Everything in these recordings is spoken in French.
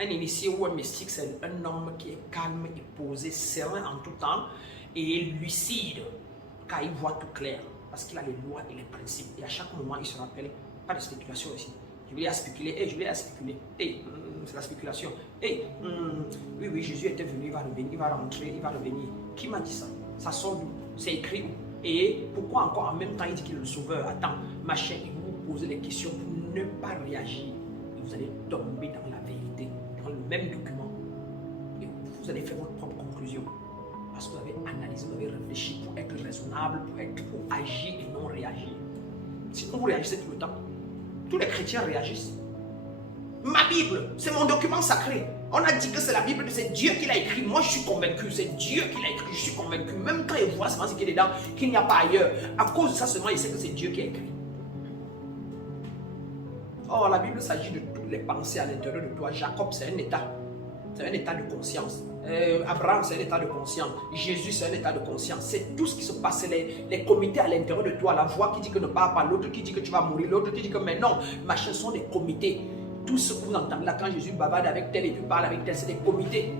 Un initié ou un mystique, c'est un homme qui est calme et posé, serein en tout temps et lucide, car il voit tout clair, parce qu'il a les lois et les principes. Et à chaque moment, il se rappelle, pas de spéculation ici. Je vais à spéculer, je vais à spéculer. C'est la spéculation. Oui, Jésus était venu, il va revenir, il va rentrer, il va revenir. Qui m'a dit ça? Ça sort d'où? C'est écrit où? Et pourquoi encore en même temps il dit qu'il est le sauveur? Attends, machin, il vous posez les questions pour ne pas réagir. Et vous allez tomber dans la vérité, dans le même document. Et vous allez faire votre propre conclusion. Parce que vous avez analysé, vous avez réfléchi pour être raisonnable, pour agir et non réagir. Sinon vous réagissez tout le temps. Tous les chrétiens réagissent. Ma Bible, c'est mon document sacré. On a dit que c'est la Bible, c'est Dieu qui l'a écrit. Moi, je suis convaincu, c'est Dieu qui l'a écrit. Je suis convaincu. Même quand il voit seulement ce qui est dedans, qu'il n'y a pas ailleurs. À cause de ça seulement, il sait que c'est Dieu qui a écrit. Or, la Bible s'agit de toutes les pensées à l'intérieur de toi. Jacob, c'est un état. C'est un état de conscience. Abraham, c'est un état de conscience. Jésus, c'est un état de conscience. C'est tout ce qui se passe, les comités à l'intérieur de toi. La voix qui dit que ne parle pas, l'autre qui dit que tu vas mourir, l'autre qui dit que mais non, machin, sont des comités. Tout ce que vous entendez là, quand Jésus bavarde avec tel et puis parle avec tel, c'est des comités.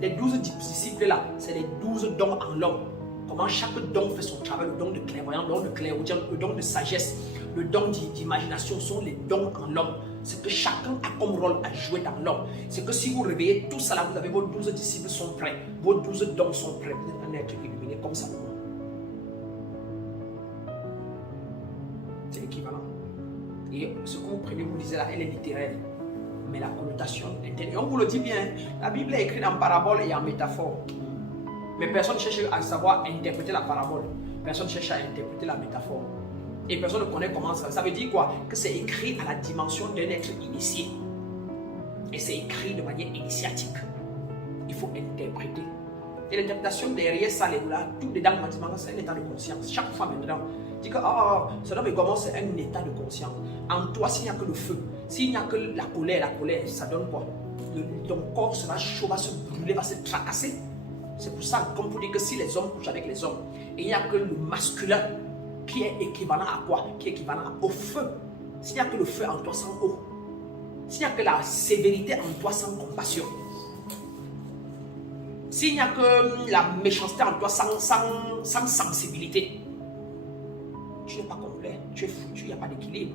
Les 12 disciples là, c'est les 12 dons en l'homme. Comment chaque don fait son travail, le don de clairvoyance, le don de clairaudience, le don de sagesse, le don d'imagination sont les dons en l'homme. C'est que chacun a comme rôle à jouer dans l'homme. C'est que si vous réveillez tout ça là, vous avez vos 12 disciples sont prêts, vos 12 dons sont prêts. Vous êtes un être illuminé comme ça. C'est l'équivalent. Et ce que vous prenez, vous lisez là, elle est littéraire. Mais la connotation est... On vous le dit bien, la Bible est écrite en parabole et en métaphore. Mais personne ne cherche à savoir interpréter la parabole. Personne ne cherche à interpréter la métaphore. Et personne ne connaît comment ça. Ça veut dire quoi? Que c'est écrit à la dimension d'un être initié. Et c'est écrit de manière initiatique. Il faut interpréter. Et l'interprétation derrière ça, là, tout dedans, c'est un état de conscience. Chaque fois maintenant, dit que ça doit commencer, c'est un état de conscience. En toi, s'il n'y a que le feu, s'il n'y a que la colère, ça donne quoi? Ton corps sera chaud, va se brûler, va se tracasser. C'est pour ça, comme pour dire que si les hommes couchent avec les hommes, et il n'y a que le masculin qui est équivalent à quoi? Qui est équivalent au feu. S'il n'y a que le feu en toi sans eau, s'il n'y a que la sévérité en toi sans compassion, s'il n'y a que la méchanceté en toi sans sensibilité, tu n'es pas complet, tu es foutu, il n'y a pas d'équilibre.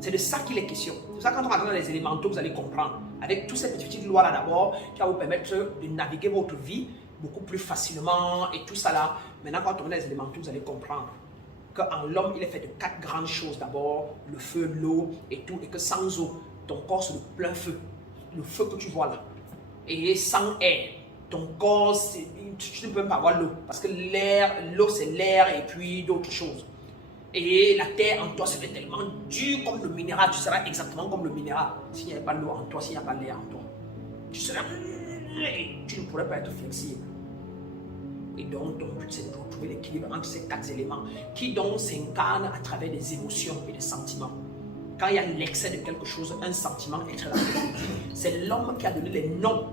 C'est de ça qu'il est question. C'est pour ça que quand on va dans les élémentaux, vous allez comprendre. Avec toutes ces petites lois-là d'abord, qui va vous permettre de naviguer votre vie beaucoup plus facilement et tout ça là. Maintenant, quand on est dans les élémentaux, vous allez comprendre qu'en l'homme, il est fait de 4 grandes choses. D'abord, le feu, l'eau et tout. Et que sans eau, ton corps c'est le plein feu. Le feu que tu vois là. Et sans air, ton corps, tu ne peux même pas avoir l'eau. Parce que l'eau c'est l'air et puis d'autres choses. Et la terre en toi serait tellement dure comme le minéral, tu seras exactement comme le minéral. S'il n'y a pas l'eau en toi, s'il n'y a pas l'air en toi, tu seras... Tu ne pourrais pas être flexible. Et donc, ton but c'est de retrouver l'équilibre entre ces 4 éléments qui donc s'incarnent à travers des émotions et des sentiments. Quand il y a l'excès de quelque chose, un sentiment est très important. C'est l'homme qui a donné les noms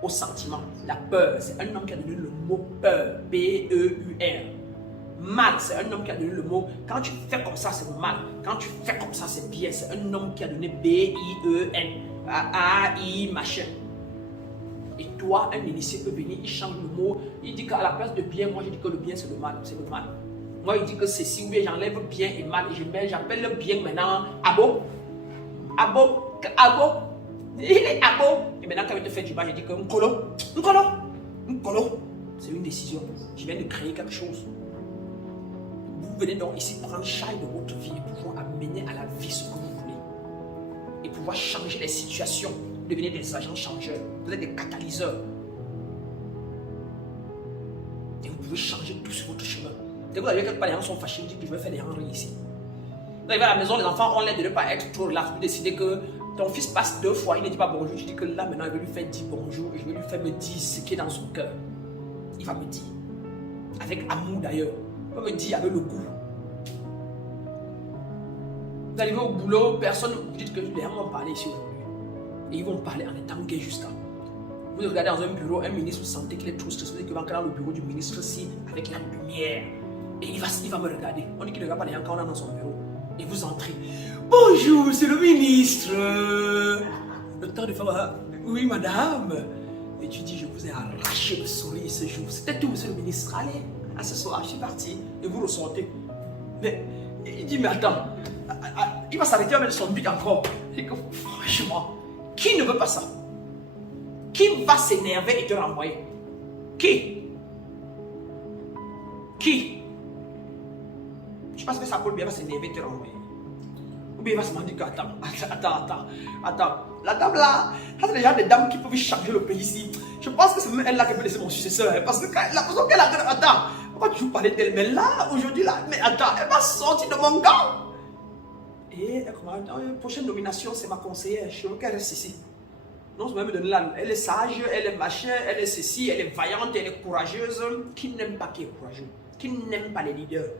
aux sentiments. La peur, c'est un homme qui a donné le mot peur, P-E-U-R. Mal, c'est un homme qui a donné le mot. Quand tu fais comme ça, c'est mal. Quand tu fais comme ça, c'est bien. C'est un homme qui a donné B-I-E-N. A-I, machin. Et toi, un initié peut venir, il change le mot. Il dit qu'à la place de bien, moi je dis que le bien c'est le mal. C'est le mal. Moi il dit que c'est si, ou bien j'enlève bien et mal. Et j'appelle le bien maintenant Abo. Abo. Abo. Il est Abo. Et maintenant quand il te fait du mal, je dis que Nkolo. Nkolo. Nkolo. C'est une décision. Je viens de créer quelque chose. Vous venez donc ici prendre charge de votre vie et pouvoir amener à la vie ce que vous voulez. Et pouvoir changer les situations, devenir des agents changeurs. Vous êtes des catalyseurs. Et vous pouvez changer tout sur votre chemin. Dès que vous arrivez quelque part, les gens sont fâchés, vous dites que je vais faire des rentrées ici. Vous arrivez à la maison, les enfants ont l'air de ne pas être trop là. Vous décidez que ton fils passe 2 fois, il ne dit pas bonjour. Je dis que là maintenant, je vais lui faire dire bonjour. Je vais lui faire me dire ce qui est dans son cœur. Il va me dire. Avec amour d'ailleurs. Il va me dire avec le goût. Vous arrivez au boulot, personne, vous dites que les gens vont parler ici aujourd'hui. Et ils vont parler en étant gays jusqu'à. Vous regardez dans un bureau, un ministre, vous sentez qu'il est trop stressé. Vous dites que va entrer dans le bureau du ministre-ci avec la lumière. Et il va me regarder. On dit qu'il ne regarde pas les gens quand on est dans son bureau. Et vous entrez. Bonjour, monsieur le ministre. Le temps de faire Oui, madame. Et tu dis, je vous ai arraché le sourire ce jour. C'était tout, monsieur le ministre. Allez, à ce soir, je suis parti. Et vous ressortez. Mais il dit, mais attends, il va s'arrêter avec son but encore. Et que, franchement, qui ne veut pas ça? Qui va s'énerver et te renvoyer? Qui? Je pense que ça peut bien va s'énerver et te renvoyer. Ou bien il va se demander que, attends. La dame là, c'est déjà des dames qui peuvent changer le pays ici. Je pense que c'est même elle là qui peut laisser mon successeur. Parce que quand la personne qu'elle a, attends, pourquoi tu parler d'elle? Mais là, aujourd'hui là, mais attends, elle va sortir de mon gars. Et la prochaine nomination, c'est ma conseillère. Je veux qu'elle reste ici. Non, je vais me donner là. Elle est sage, elle est machin, elle est ceci, elle est vaillante, elle est courageuse. Qui n'aime pas qui est courageux? Qui n'aime pas les leaders?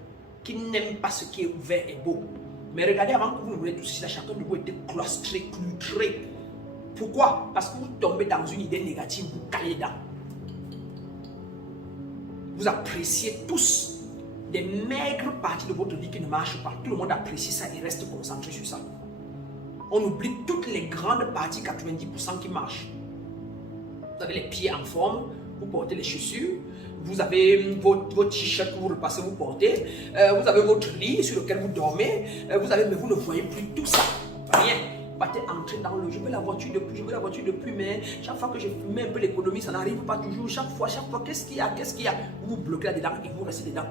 Qui n'aime pas ce qui est ouvert et beau? Mais regardez, avant que vous voulez tous ici, chacun de vous était cloîtré, cloutré. Pourquoi? Parce que vous tombez dans une idée négative, vous calez dedans. Vous appréciez tous des maigres parties de votre vie qui ne marchent pas. Tout le monde apprécie ça et reste concentré sur ça. On oublie toutes les grandes parties, 90% qui marchent. Vous avez les pieds en forme, vous portez les chaussures, vous avez vos t-shirts que vous repassez, vous portez, vous avez votre lit sur lequel vous dormez, mais vous ne voyez plus tout ça. Rien. Vous partez entrer dans le je veux la voiture de plus, mais chaque fois que je mets un peu l'économie, ça n'arrive pas toujours. Chaque fois, qu'est-ce qu'il y a? Vous vous bloquez là-dedans et vous restez dedans.